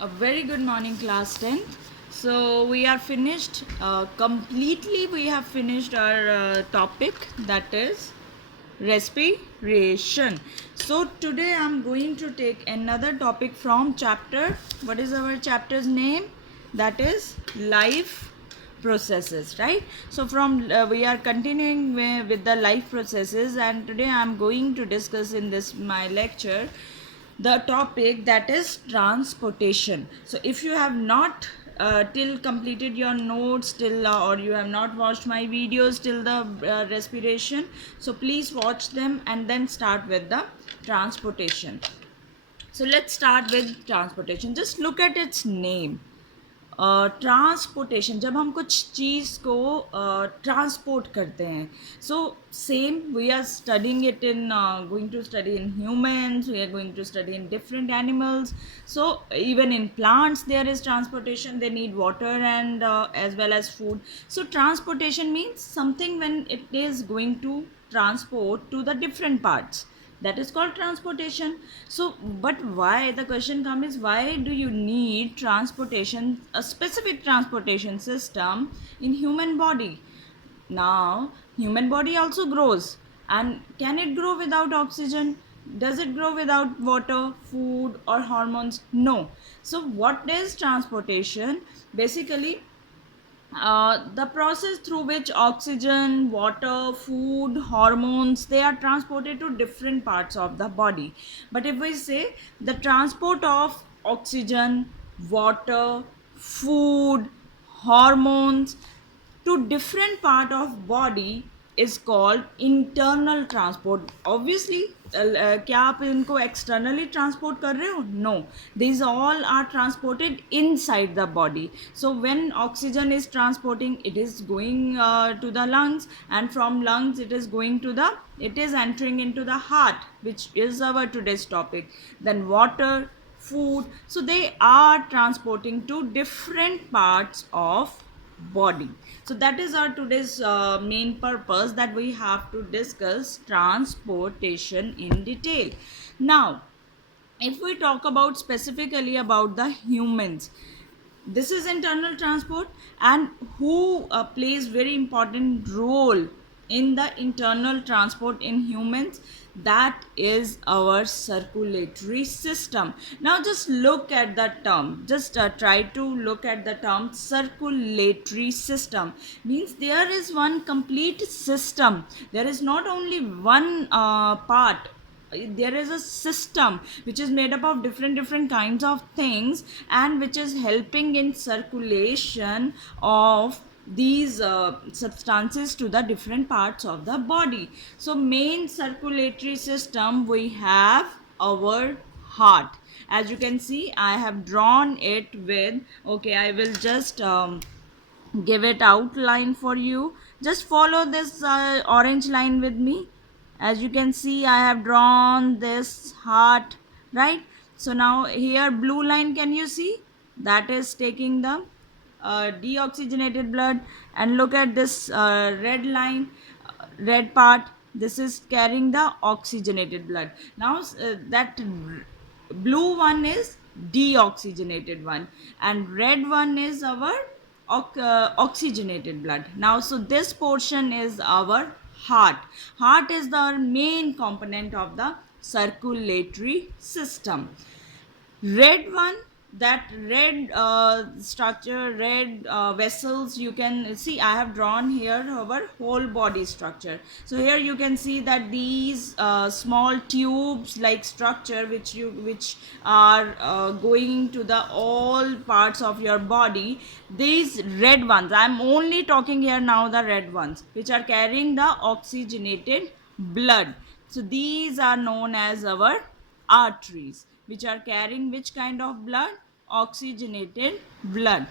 A very good morning, class 10th. So we are finished completely. We have finished our topic, that is respiration. So today I'm going to take another topic from chapter. What is our chapter's name? That is life processes, right? So from we are continuing with the life processes, and today I'm going to discuss in this my lecture the topic, that is transportation. So if you have not till completed your notes till or you have not watched my videos till the respiration, so please watch them and then start with the transportation. So let's start with transportation. Just look at its name. Transportation, जब हम कुछ चीज़ को transport करते हैं, so same we are studying it in going to study in humans, we are going to study in different animals. सो even in plants there is transportation, they need water and as well as food. So transportation means something when it is going to transport to the different parts, that is called transportation. So but why, the question comes is, why do you need transportation, a specific transportation system in human body? Now human body also grows, and can it grow without oxygen? Does it grow without water, food or hormones? No. So what is transportation? Basically the process through which oxygen, water, food, hormones, they are transported to different parts of the body. But if we say the transport of oxygen, water, food, hormones to different part of body is called internal transport. Obviously क्या आप इनको externally transport कर रहे हो? No, these all are transported inside the body. So when oxygen is transporting, it is going to the lungs, and from lungs it is going to the, it is entering into the heart, which is our today's topic. Then water, food, so they are transporting to different parts of body. So that is our today's main purpose, that we have to discuss transportation in detail. Now if we talk about specifically about the humans, this is internal transport, and who plays very important role in the internal transport in humans, that is our circulatory system. Now just look at the term, just try to look at the term circulatory system. Means there is one complete system, there is not only one part, there is a system which is made up of different kinds of things, and which is helping in circulation of these substances to the different parts of the body. So main circulatory system, we have our heart. As you can see, I have drawn it with, okay, I will just give it outline for you. Just follow this orange line with me. As you can see, I have drawn this heart, right? So now here blue line, can you see? That is taking the deoxygenated blood. And look at this red line, red part, this is carrying the oxygenated blood. Now that blue one is deoxygenated one, and red one is our oxygenated blood. Now so this portion is our heart. Heart is the main component of the circulatory system. Red one, that red structure, red vessels, you can see I have drawn here our whole body structure. So here you can see that these small tubes like structure which are going to the all parts of your body, these red ones, I am only talking here now the red ones, which are carrying the oxygenated blood. So these are known as our arteries, which are carrying which kind of blood? Oxygenated blood.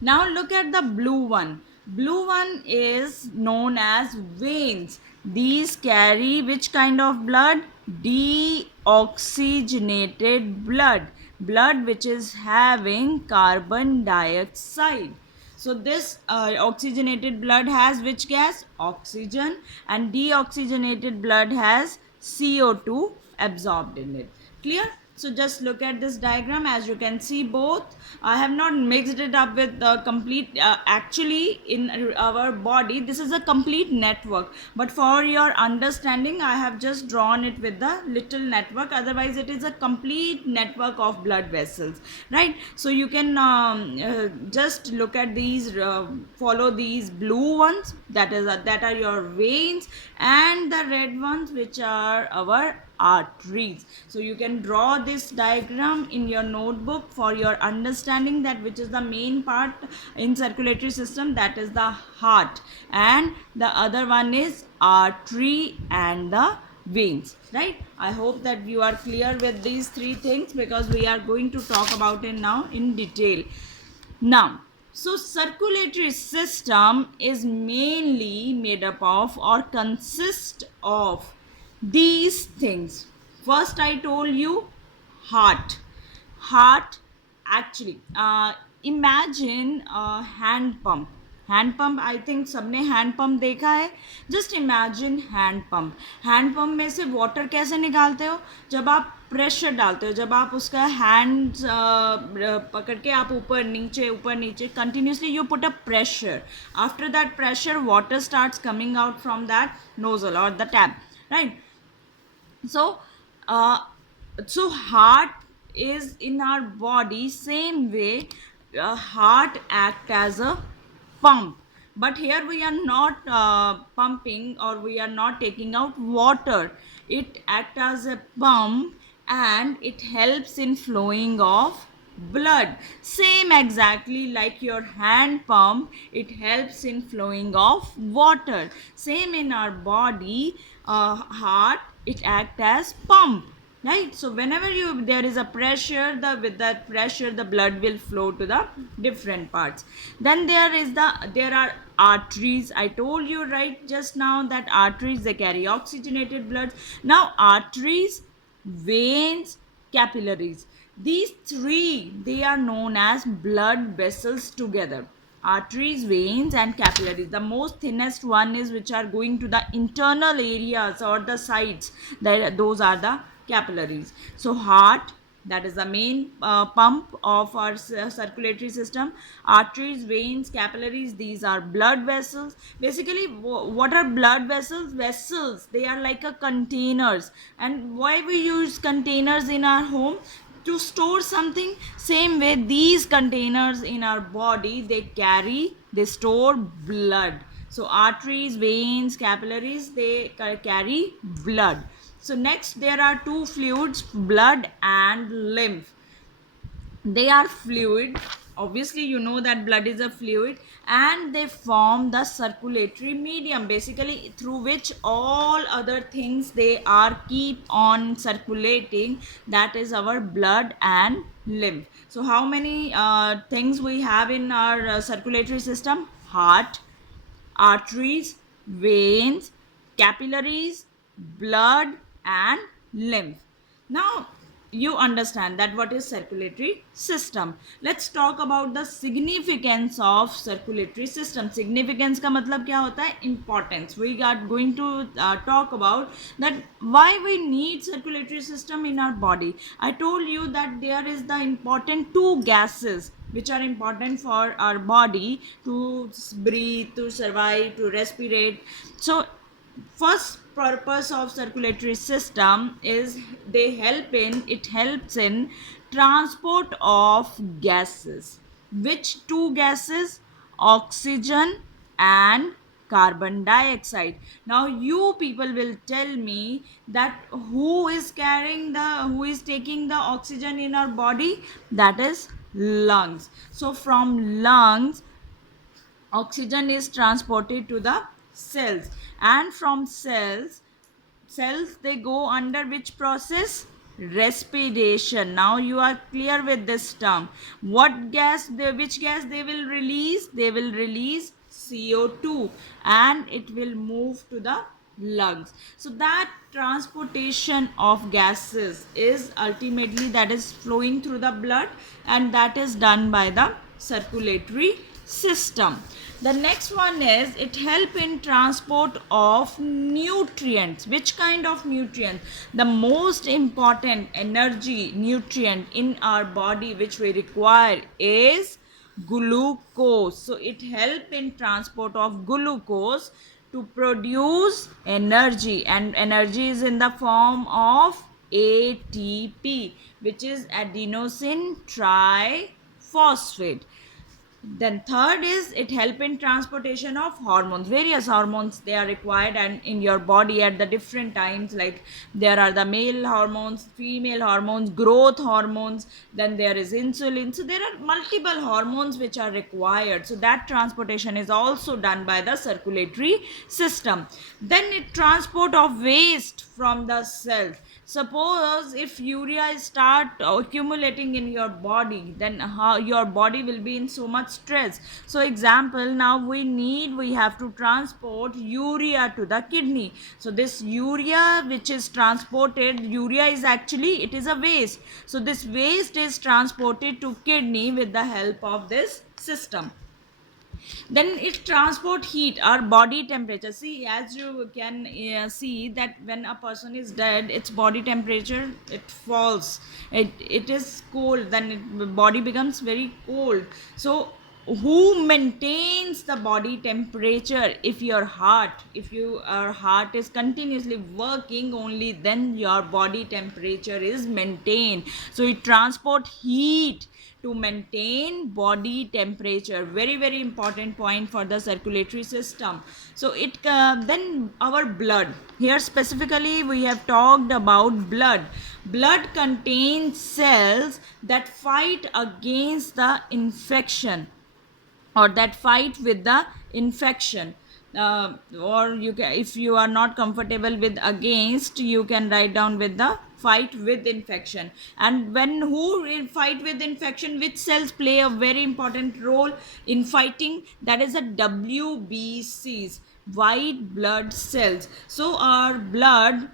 Now look at the blue one. Blue one is known as veins. These carry which kind of blood? Deoxygenated blood. Blood which is having carbon dioxide. So this oxygenated blood has which gas? Oxygen. And deoxygenated blood has CO2 absorbed in it. Clear? So just look at this diagram. As you can see, both I have not mixed it up with the complete actually in our body this is a complete network, but for your understanding I have just drawn it with the little network. Otherwise it is a complete network of blood vessels, right? So you can just look at these, follow these blue ones, that are your veins, and the red ones which are our arteries. So you can draw this diagram in your notebook for your understanding that which is the main part in circulatory system, that is the heart, and the other one is artery and the veins, right? I hope that you are clear with these three things, because we are going to talk about it now in detail. Now, so circulatory system is mainly made up of or consist of these things. First I told you heart. Actually imagine a hand pump I think सबने hand pump देखा है. Just imagine hand pump में से water कैसे निकालते हो? जब आप प्रेशर डालते हो, जब आप उसका हैंड पकड़ के आप ऊपर नीचे continuously you put a pressure. After that pressure water starts coming out from that nozzle और the tap, right? So heart is in our body. Same way heart act as a pump, but here we are not pumping or we are not taking out water. It act as a pump and it helps in flowing of blood. Same exactly like your hand pump, it helps in flowing of water. Same in our body, heart, it act as pump, right? So whenever there is a pressure, with that pressure the blood will flow to the different parts. Then there are arteries. I told you right just now that arteries, they carry oxygenated blood. Now arteries, veins, capillaries, these three, they are known as blood vessels together. Arteries, veins and capillaries. The most thinnest one is which are going to the internal areas or the sides, those are the capillaries. So heart, that is the main pump of our circulatory system. Arteries, veins, capillaries, these are blood vessels. Basically what are blood vessels? Vessels, they are like a containers. And why we use containers in our home? To store something. Same way these containers in our body, they store blood. So arteries, veins, capillaries, they carry blood. So next there are two fluids, blood and lymph. They are fluid. Obviously you know that blood is a fluid, and they form the circulatory medium, basically through which all other things they are keep on circulating. That is our blood and lymph. So how many things we have in our circulatory system? Heart, arteries, veins, capillaries, blood and lymph. Now you understand that what is circulatory system. Let's talk about the significance of circulatory system. Significance का मतलब क्या होता है? Importance. We are going to talk about that why we need circulatory system in our body. I told you that there is the important two gases which are important for our body to breathe, to survive, to respirate. So first purpose of circulatory system is it helps in transport of gases. Which two gases? Oxygen and carbon dioxide. Now you people will tell me that who is taking the oxygen in our body? That is lungs. So from lungs oxygen is transported to the cells, and from cells they go under which process? Respiration. Now you are clear with this term. Which gas they will release? They will release CO2, and it will move to the lungs. So that transportation of gases is ultimately that is flowing through the blood, and that is done by the circulatory system. The next one is it help in transport of nutrients. Which kind of nutrients? The most important energy nutrient in our body which we require is glucose. So it help in transport of glucose to produce energy, and energy is in the form of ATP, which is adenosine triphosphate. Then third is it help in transportation of hormones. Various hormones they are required and in your body at the different times, like there are the male hormones, female hormones, growth hormones, then there is insulin. So there are multiple hormones which are required, so that transportation is also done by the circulatory system. Then it transport of waste from the cells. Suppose if urea start accumulating in your body, then how your body will be in so much stress. So example, now we have to transport urea to the kidney. So this urea which is transported, urea is actually it is a waste. So this waste is transported to kidney with the help of this system. Then it transport heat, our body temperature. See, as you can see that when a person is dead, its body temperature it falls, it is cold, then body becomes very cold. So who maintains the body temperature? If your heart, if your heart is continuously working, only then your body temperature is maintained. So it transport heat to maintain body temperature. Very very important point for the circulatory system. So it then our blood, here specifically we have talked about blood. Blood contains cells that fight against the infection, or that fight with the infection. Or you can, if you are not comfortable with against, you can write down with the fight with infection. And when who will fight with infection, which cells play a very important role in fighting? That is the WBCs, white blood cells. So our blood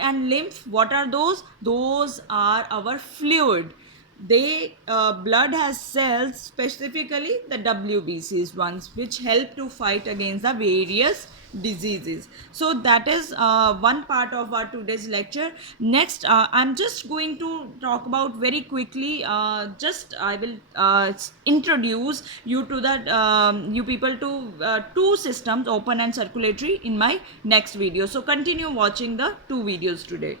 and lymph, what are those? Those are our fluid. They blood has cells, specifically the WBCs ones, which help to fight against the various diseases. So that is one part of our today's lecture. Next I'm just going to talk about very quickly, just I will introduce you to that you people to two systems, open and circulatory, in my next video. So continue watching the two videos today.